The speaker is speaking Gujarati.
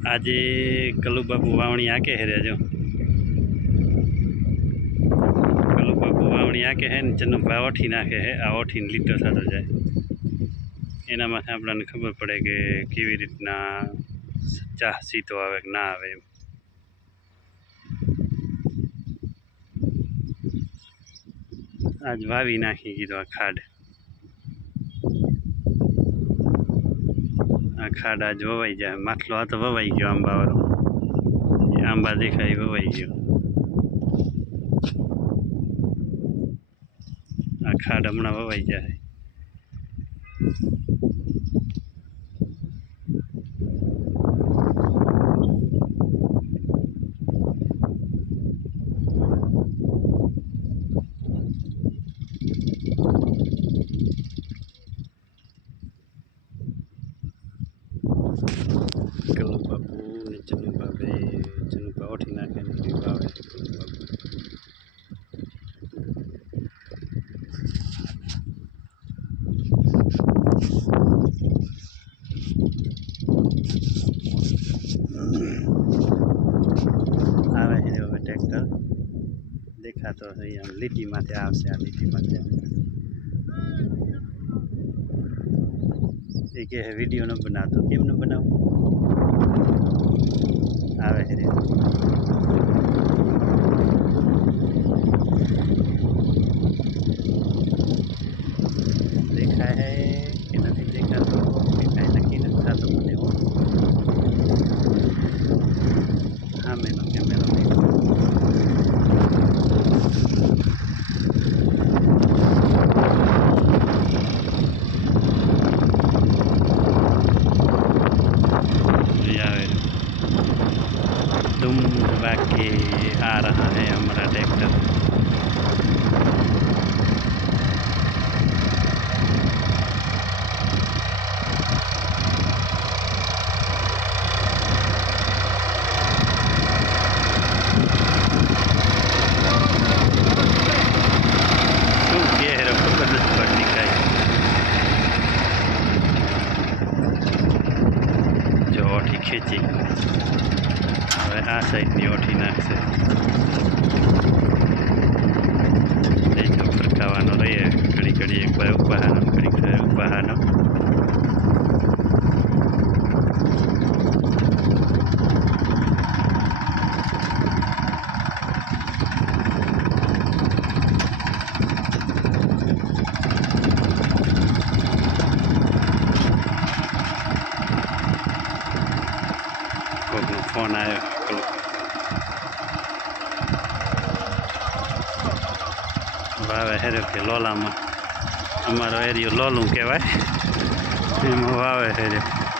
આજે કલુ બાપુ વાવણી આકે હે જો કલુ બાપુ વાવણી આકે હે ને ચન્નુ ભાઈ ઓઠી નાખે હે આ ઓઠીને લીટર થતો જાય એના માથે આપણને ખબર પડે કે કેવી રીતના ચાહ સીતો આવે કે ના આવે એમ આજ વાવી નાખી કીધું આ ખાડ આજ વવાઈ જાય માટલો આ તો વવાઈ ગયો આંબાવાળો આંબા દેખાય વવાઈ ગયો આ ખાડ હમણાં વવાઈ જાય કલુ બાપુ ને ચન્નુ બા ઓઠી નાખે ને વાવે કલુ બાપુ આવે છે હવે ટ્રેક્ટર દેખાતો હશે આમ લીટીમાંથી આવશે આ લીટીમાંથી એ કે વિડીયો ન બનાવતો કેમ ન બનાવું આવે છે દેખાય હે કે નથી દેખાતો કે કાંઈ નક્કી નથી થતો મને સામેનો કેમેરો दुम दबा के आ रहा है हमारा ट्रैक्टर जो ओठी खींची હવે આ સાઈડની ઓઠી નાખશે એ જો ફરકાવાનો રહીએ ઘડી ઘડી એક બાર ઉપાહાનો ઘડી ઉપાહાનો કોઈનો ફોન આવ્યો વાવે હેર્યો કે લોલામાં અમારો એરિયો લોલું કહેવાય એમાં વાવે હેર્યો